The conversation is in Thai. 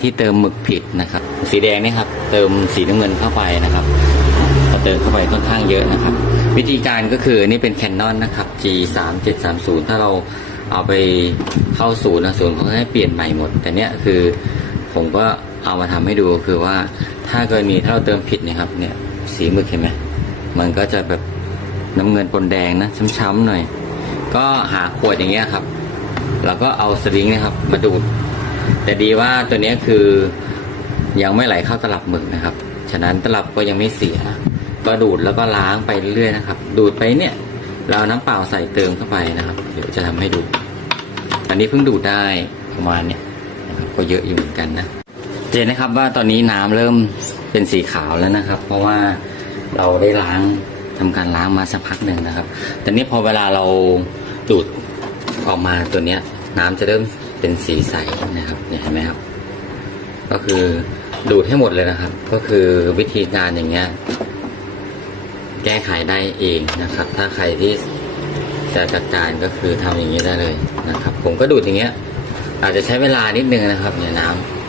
ที่เติมหมึกผิดนะครับ สีแดงนี่ครับ เติมสีน้ำเงินเข้าไปนะครับพอเติมเข้าไปค่อนข้างเยอะนะครับ วิธีการก็คือนี่เป็นแคนนอนนะครับ G 3 7 3 0ถ้าเราเอาไปเข้าศูนย์นะศูนย์เขาให้เปลี่ยนใหม่หมด แต่เนี้ยคือผมก็เอามาทำให้ดูคือว่าถ้ากรณีถ้าเราเติมผิดนะครับ เนี่ย สีหมึกเห็นไหมมันก็จะแบบน้ำเงินปนแดงนะช้ำๆหน่อย ก็หาขวดอย่างเงี้ยครับเราก็เอาสลิงนะครับ มาดูด แต่ดีว่าตัวนี้คือยังไม่ไหลเข้าตลับหมึกนะครับ ฉะนั้นตลับก็ยังไม่เสีย ก็ดูดแล้วก็ล้างไปเรื่อยๆนะครับ ดูดไปเนี่ย เราเอาน้ำเปล่าใส่เติมเข้าไปนะครับ เดี๋ยวจะทำให้ดูอันนี้เพิ่งดูดได้ประมาณเนี่ยก็เยอะอยู่เหมือนกันนะ เจนนะครับว่าตอนนี้น้ำเริ่มเป็นสีขาวแล้วนะครับ เพราะว่าเราได้ล้างทำการล้างมาสักพักหนึ่งนะครับ แต่นี้พอเวลาเราดูดออกมาตัวเนี้ยน้ำจะเริ่ม เป็นสีใสนะครับเนี่ยเห็นไหมครับ ก็คือดูดให้หมดเลยนะครับ ก็คือวิธีการอย่างเงี้ยแก้ไขได้เองนะครับ ถ้าใครที่จะจัดการก็คือทำอย่างนี้ได้เลยนะครับ ผมก็ดูดอย่างเงี้ย อาจจะใช้เวลานิดนึงนะครับเนี่ยน้ำ